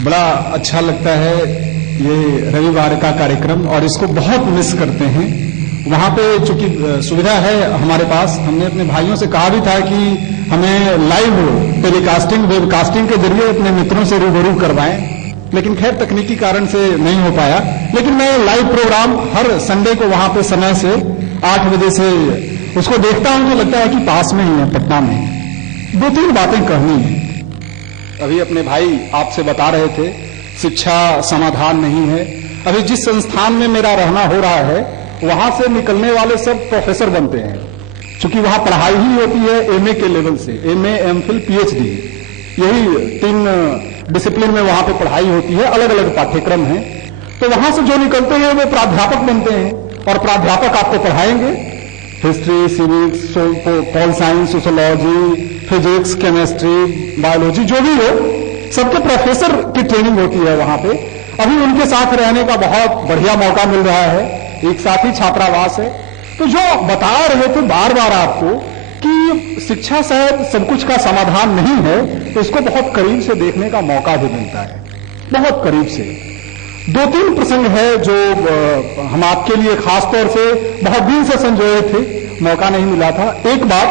बड़ा अच्छा लगता है ये रविवार का कार्यक्रम और इसको बहुत मिस करते हैं। वहां पे चूंकि सुविधा है हमारे पास, हमने अपने भाइयों से कहा भी था कि हमें लाइव टेलीकास्टिंग वेबकास्टिंग के जरिए अपने मित्रों से रूबरू करवाएं, लेकिन खैर तकनीकी कारण से नहीं हो पाया। लेकिन मैं लाइव प्रोग्राम हर संडे को वहां पे समय से 8 बजे से उसको देखता हूं तो लगता है कि पास में ही है, पटना में। 2-3 बातें कहनी है। अभी अपने भाई आपसे बता रहे थे शिक्षा समाधान नहीं है। अभी जिस संस्थान में मेरा रहना हो रहा है वहां से निकलने वाले सब प्रोफेसर बनते हैं, क्योंकि वहां पढ़ाई ही होती है एमए के लेवल से, एमए, एमफिल, पीएचडी, यही 3 डिसिप्लिन में वहां पे पढ़ाई होती है, अलग अलग पाठ्यक्रम हैं। तो वहां से जो निकलते हैं वो प्राध्यापक बनते हैं और प्राध्यापक आपको पढ़ाएंगे history, civics, pol science, sociology, physics, chemistry, biology, जो भी हो, सबके प्रोफेसर की ट्रेनिंग होती है वहां पे। अभी उनके साथ रहने का बहुत बढ़िया मौका मिल रहा है, एक साथ ही छात्रावास है। तो जो बता रहे थे बार बार आपको कि शिक्षा शायद सब कुछ का समाधान नहीं है, तो इसको बहुत करीब से देखने का मौका भी मिलता है, बहुत करीब से। 2-3 प्रसंग है जो हम आपके लिए खास तौर से बहुत दिन से संजोए थे, मौका नहीं मिला था। एक बात,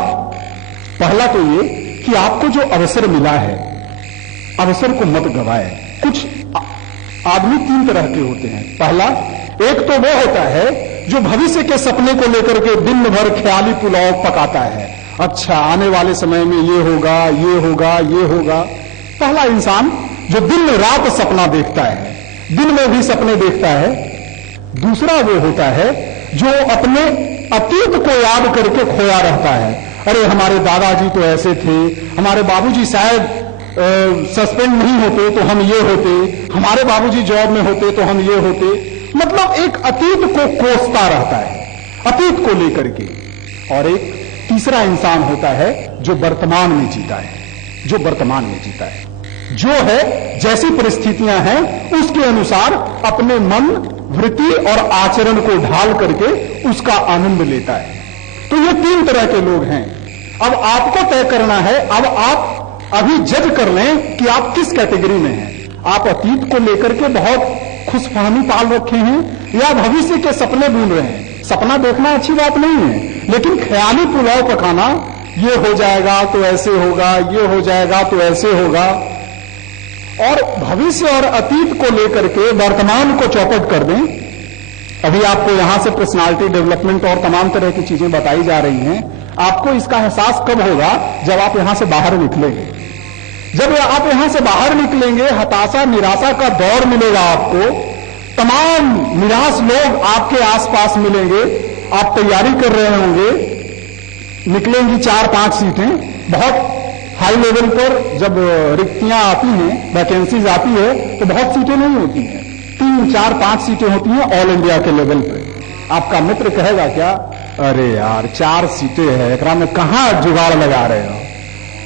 पहला तो ये कि आपको जो अवसर मिला है, अवसर को मत गवाए। कुछ आदमी 3 तरह के होते हैं। पहला, एक तो वो होता है जो भविष्य के सपने को लेकर के दिन भर ख्याली पुलाव पकाता है, अच्छा आने वाले समय में ये होगा, ये होगा, ये होगा। पहला इंसान जो दिन रात सपना देखता है, दिन में भी सपने देखता है। दूसरा वो होता है जो अपने अतीत को याद करके खोया रहता है। अरे हमारे दादाजी तो ऐसे थे, हमारे बाबूजी शायद सस्पेंड नहीं होते तो हम ये होते, हमारे बाबूजी जॉब में होते तो हम ये होते। मतलब एक अतीत को कोसता रहता है, अतीत को लेकर के। और एक तीसरा इंसान होता है जो वर्तमान में जीता है, जो वर्तमान में जीता है, जो है जैसी परिस्थितियां हैं उसके अनुसार अपने मन, वृत्ति और आचरण को ढाल करके उसका आनंद लेता है। तो ये 3 तरह के लोग हैं। अब आपको तय करना है, अब आप अभी जज कर लें कि आप किस कैटेगरी में हैं। आप अतीत को लेकर के बहुत खुशफहमी पाल रखे हैं या भविष्य के सपने बुन रहे हैं। सपना देखना अच्छी बात नहीं है, लेकिन ख्याली पुलाव पकाना, ये हो जाएगा तो ऐसे होगा, ये हो जाएगा तो ऐसे होगा, और भविष्य और अतीत को लेकर के वर्तमान को चौपट कर दें। अभी आपको यहां से पर्सनालिटी डेवलपमेंट और तमाम तरह की चीजें बताई जा रही हैं। आपको इसका एहसास कब होगा? जब आप यहां से बाहर निकलेंगे। जब आप यहां से बाहर निकलेंगे, हताशा निराशा का दौर मिलेगा आपको, तमाम निराश लोग आपके आसपास मिलेंगे, आप तैयारी कर रहे होंगे, निकलेंगी 4-5 सीटें। बहुत हाई लेवल पर जब रिक्तियां आती हैं, वैकेंसीज आती है, तो बहुत सीटें नहीं होती हैं, 3-4-5 सीटें होती हैं ऑल इंडिया के लेवल पे। आपका मित्र कहेगा क्या, अरे यार 4 सीटें हैं, एकरा में कहां जुगाड़ लगा रहे हो,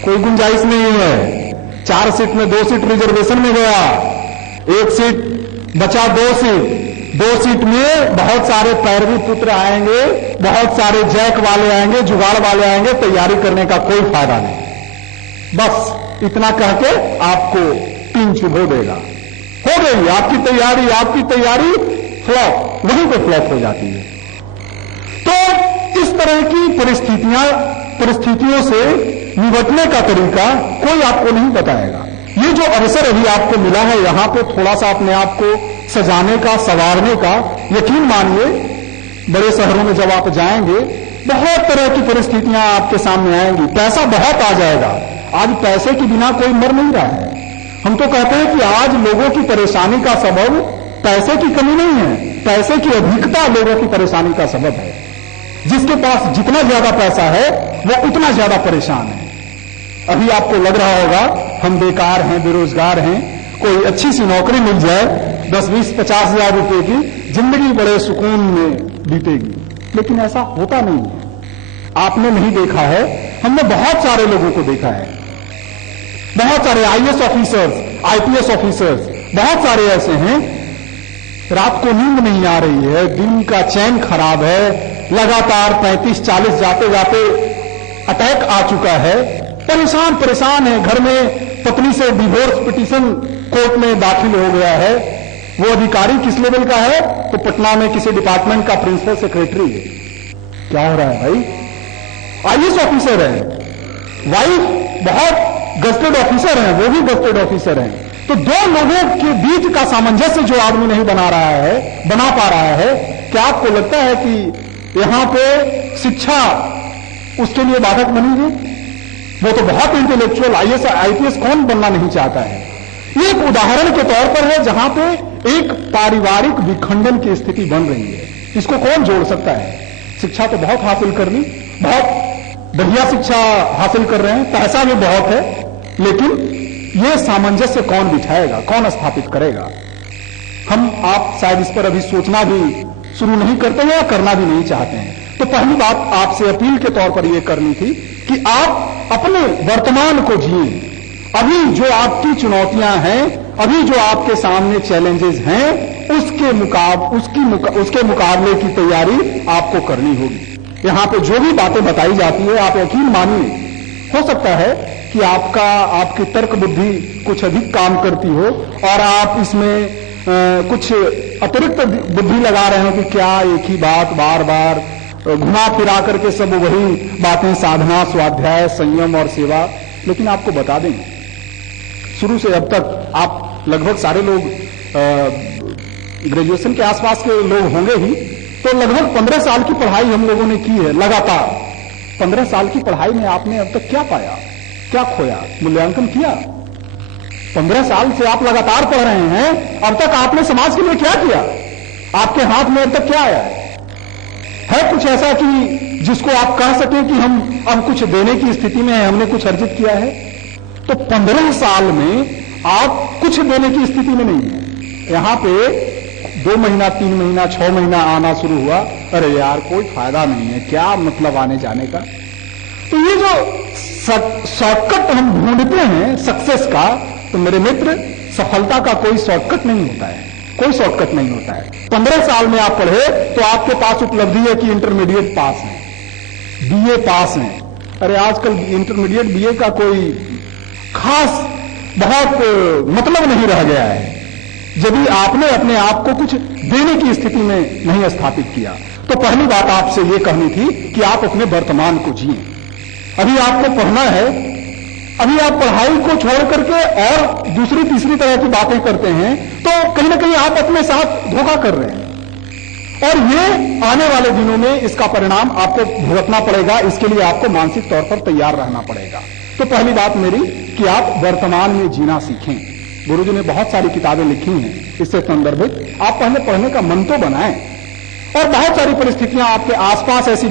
कोई गुंजाइश नहीं है। 4 सीट में 2 सीट रिजर्वेशन में गया, 1 सीट बचा, 2 सीट, 2 सीट में बहुत सारे पैरवी पुत्र आएंगे, बहुत सारे जैक वाले आएंगे, जुगाड़ वाले आएंगे, तैयारी करने का कोई फायदा नहीं। बस इतना कह के आपको 3 चुभो देगा, हो गई आपकी तैयारी फ्लॉप, वहीं पे फ्लॉप हो जाती है। तो इस तरह की परिस्थितियों से निपटने का तरीका कोई आपको नहीं बताएगा। ये जो अवसर अभी आपको मिला है यहां पे थोड़ा सा अपने आप को सजाने का, संवारने का, यकीन मानिए बड़े शहरों में जब आप जाएंगे बहुत तरह की परिस्थितियां आपके सामने आएंगी, पैसा बहुत आ जाएगा। आज पैसे के बिना कोई मर नहीं रहा है। हम तो कहते हैं कि आज लोगों की परेशानी का सबब पैसे की कमी नहीं है, पैसे की अधिकता लोगों की परेशानी का सबब है। जिसके पास जितना ज्यादा पैसा है वो उतना ज्यादा परेशान है। अभी आपको लग रहा होगा हम बेकार हैं, बेरोजगार हैं, कोई अच्छी सी नौकरी मिल जाए 10, 20, 50 हजार रुपए की, जिंदगी बड़े सुकून में बीतेगी। लेकिन ऐसा होता नहीं है। आपने नहीं देखा है, हमने बहुत सारे लोगों को देखा है, बहुत सारे आईएएस ऑफिसर्स, आईपीएस ऑफिसर्स, बहुत सारे ऐसे हैं, रात को नींद नहीं आ रही है, दिन का चैन खराब है, लगातार 35-40 जाते जाते अटैक आ चुका है, परेशान है, घर में पत्नी से डिवोर्स पिटीशन कोर्ट में दाखिल हो गया है, वो अधिकारी किस लेवल का है? तो पटना में किसी डिपार्टमेंट का प्रिंसिपल सेक्रेटरी है। क्या हो रहा है भाई? आईएएस ऑफिसर है, वाइफ बहुत गस्टेड ऑफिसर है, वो भी गस्टेड ऑफिसर है। तो दो लोगों के बीच का सामंजस्य जो आदमी नहीं बना पा रहा है, क्या आपको लगता है कि यहां पे शिक्षा उसके लिए बाधक बनेगी? वो तो बहुत इंटेलेक्चुअल आईएएस आईपीएस कौन बनना नहीं चाहता है। ये एक उदाहरण के तौर पर है जहां पे एक पारिवारिक विखंडन की स्थिति बन रही है। इसको कौन जोड़ सकता है? शिक्षा तो बहुत हासिल कर ली, बहुत बढ़िया शिक्षा हासिल कर रहे हैं, पैसा भी बहुत है, लेकिन ये सामंजस्य कौन बिठाएगा, कौन स्थापित करेगा? हम आप शायद इस पर अभी सोचना भी शुरू नहीं करते हैं या करना भी नहीं चाहते हैं। तो पहली बात आपसे अपील के तौर पर यह करनी थी कि आप अपने वर्तमान को जिए। अभी जो आपकी चुनौतियां हैं, अभी जो आपके सामने चैलेंजेस हैं, उसके मुकाबले की तैयारी आपको करनी होगी। यहां पे जो भी बातें बताई जाती है, आप यकीन मानिए, हो सकता है कि आपकी तर्क बुद्धि कुछ अधिक काम करती हो और आप इसमें कुछ अतिरिक्त बुद्धि लगा रहे हो कि क्या एक ही बात बार बार घुमा फिरा करके सब वही बातें, साधना, स्वाध्याय, संयम और सेवा। लेकिन आपको बता दें, शुरू से अब तक आप लगभग सारे लोग ग्रेजुएशन के आसपास के लोग होंगे ही, तो लगभग 15 साल की पढ़ाई हम लोगों ने की है लगातार। 15 साल की पढ़ाई में आपने अब तक क्या पाया, क्या खोया, मूल्यांकन किया? 15 साल से आप लगातार पढ़ रहे हैं, अब तक आपने समाज के लिए क्या किया? आपके हाथ में अब तक क्या आया है कुछ ऐसा कि जिसको आप कह सकें कि हम अब कुछ देने की स्थिति में हैं, हमने कुछ अर्जित किया है? तो 15 साल में आप कुछ देने की स्थिति में नहीं है। यहां पे 2 महीना, 3 महीना, 6 महीना आना शुरू हुआ, अरे यार कोई फायदा नहीं है, क्या मतलब आने जाने का। तो ये जो शॉर्टकट हम ढूंढते हैं सक्सेस का, तो मेरे मित्र, सफलता का कोई शॉर्टकट नहीं होता है, कोई शॉर्टकट नहीं होता है। 15 साल में आप पढ़े तो आपके पास उपलब्धि है कि इंटरमीडिएट पास है, बीए पास है। अरे आजकल इंटरमीडिएट बीए का कोई खास बहुत मतलब नहीं रह गया है, यदि आपने अपने आप को कुछ देने की स्थिति में नहीं स्थापित किया। तो पहली बात आपसे यह कहनी थी कि आप अपने वर्तमान को जिए। अभी आपको पढ़ना है, अभी आप पढ़ाई को छोड़ करके और दूसरी तीसरी तरह की बातें करते हैं, तो कहीं ना कहीं आप अपने साथ धोखा कर रहे हैं। और ये आने वाले दिनों में इसका परिणाम आपको भुगतना पड़ेगा। इसके लिए आपको मानसिक तौर पर तैयार रहना पड़ेगा। तो पहली बात मेरी कि आप वर्तमान में जीना सीखें। गुरुजी ने बहुत सारी किताबें लिखी हैं इससे संदर्भित, आप पहले पढ़ने का मन तो बनाएं। और बहुत सारी परिस्थितियां आपके आसपास ऐसी